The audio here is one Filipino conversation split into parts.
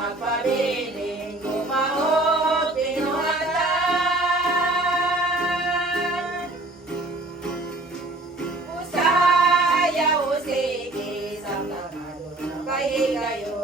magpabiling gumaot pinuhatan. Usaya usiki sa kamado na pahigayo.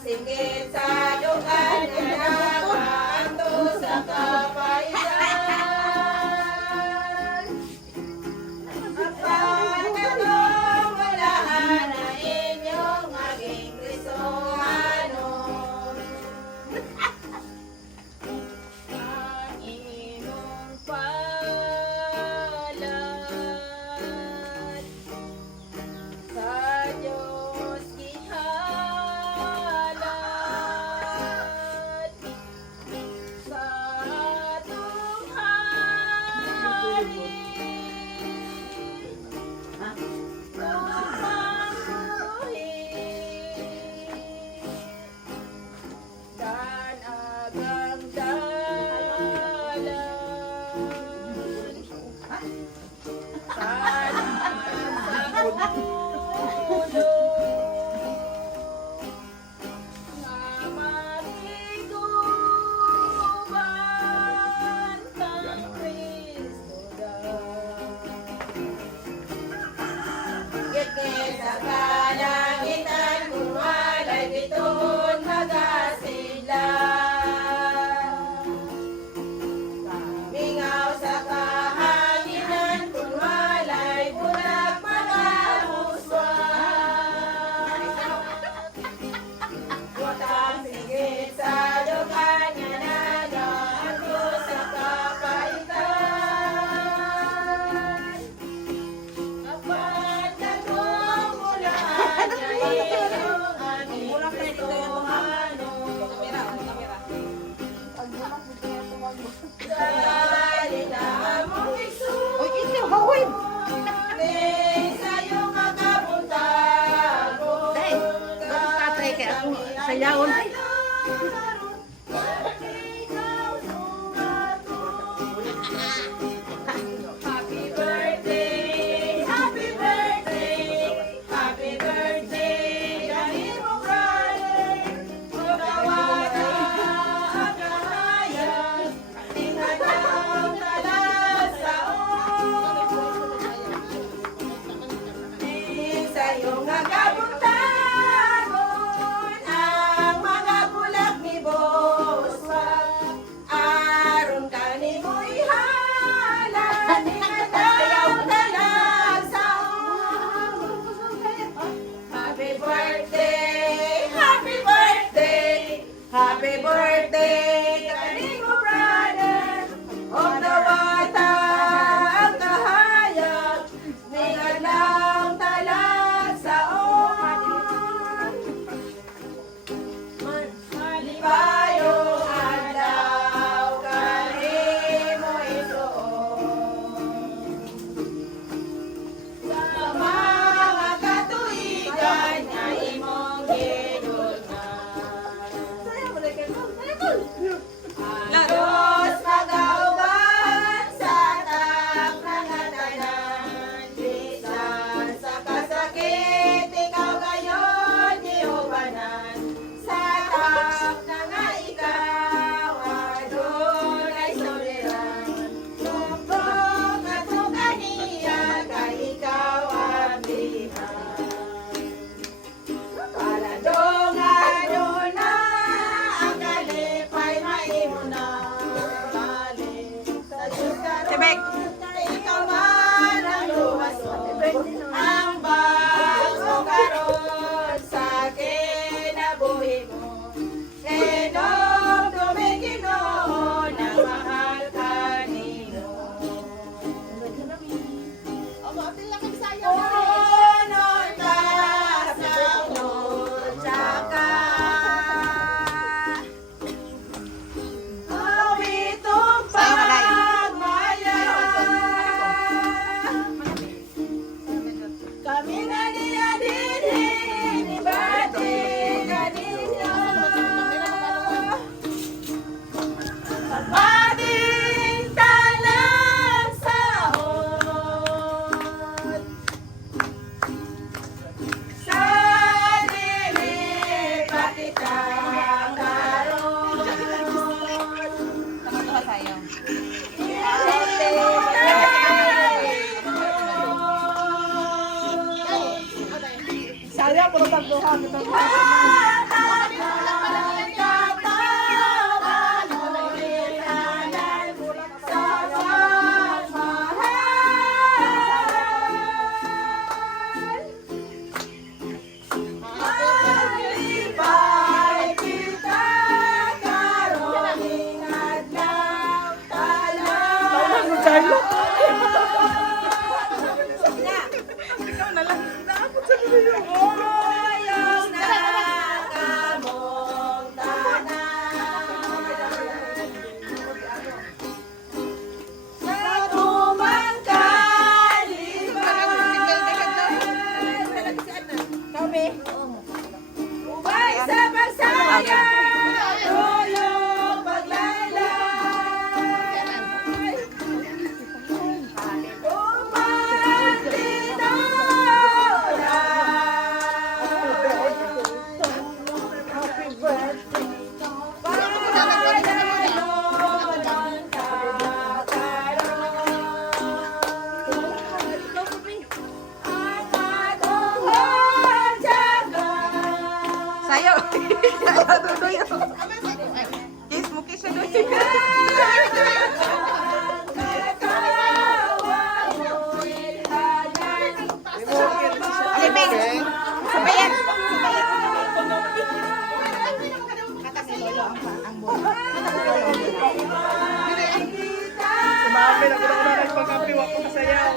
Singgit sa lugar na nakaanto sa kapaisan. Pagkatong walaan na inyong maging Kristohano. Ang inyong palad sa Diyos sayawan. Happy birthday, happy birthday, happy birthday, Danilo Brother. Magawala ang kahayag, tingnan Mike. Ikaw man ang lumason, ang bago karon sa kinabuhi mo. Enom Domingino, na mahal ka nino. Unod ka sa unod, tsaka awitong pagmaya. Kami na niya din, ibati ka ninyo. Ating talang sahod sa dilipat itang karon. Tama-tama tayo. Saya puro tagduhan ito. Ubay sa pagsaya, tulong paglalay. Sayo. Sayo, duduyo. Yes, mukha siya duduyo. Alibing. Sabayan. Sumami na ko na nagpagkapi, wako kasayaw.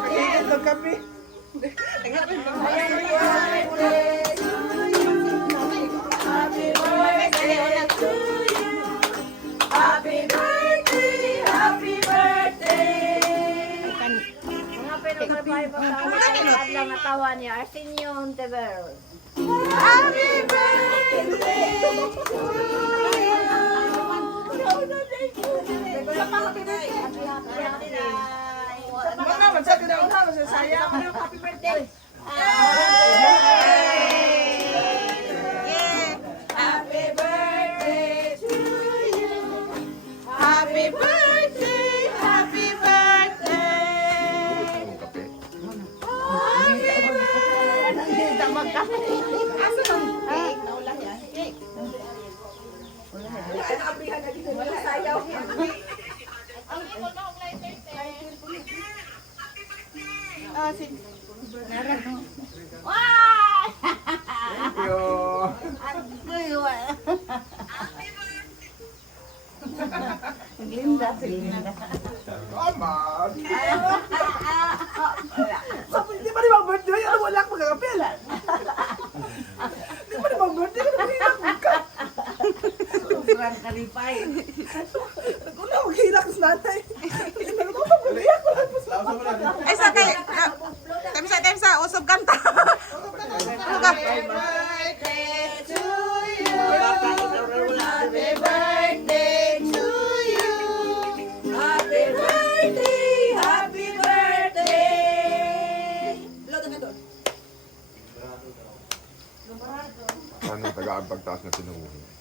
Magigit ng kapi. Happy birthday, happy birthday. Mga pinag-reply pa sa adlaw nga tawa niya, Arsenio Ontiveros. Happy birthday to Mga naman, sa tinawag naman sa sayaw. Happy birthday. Happy birthday to you. Happy birthday, happy birthday. Happy birthday. Asa ng cake? Naulah yan. Cake. Wala sayaw. Thank you. Tama. Sabi, di ba naman birthday? Ano wala akong magkakapil? Di ba naman birthday? Ano mahirap ka? Sobrang kalipay. Wala akong hirap sa nanay. Ano ko mag-iyak? Ay, sa kay... Temsa, usog kanta. Ano ka? Happy birthday to you. Happy birthday to you. Happy birthday, happy birthday. Ano taga ang pagtaas na tinuwi?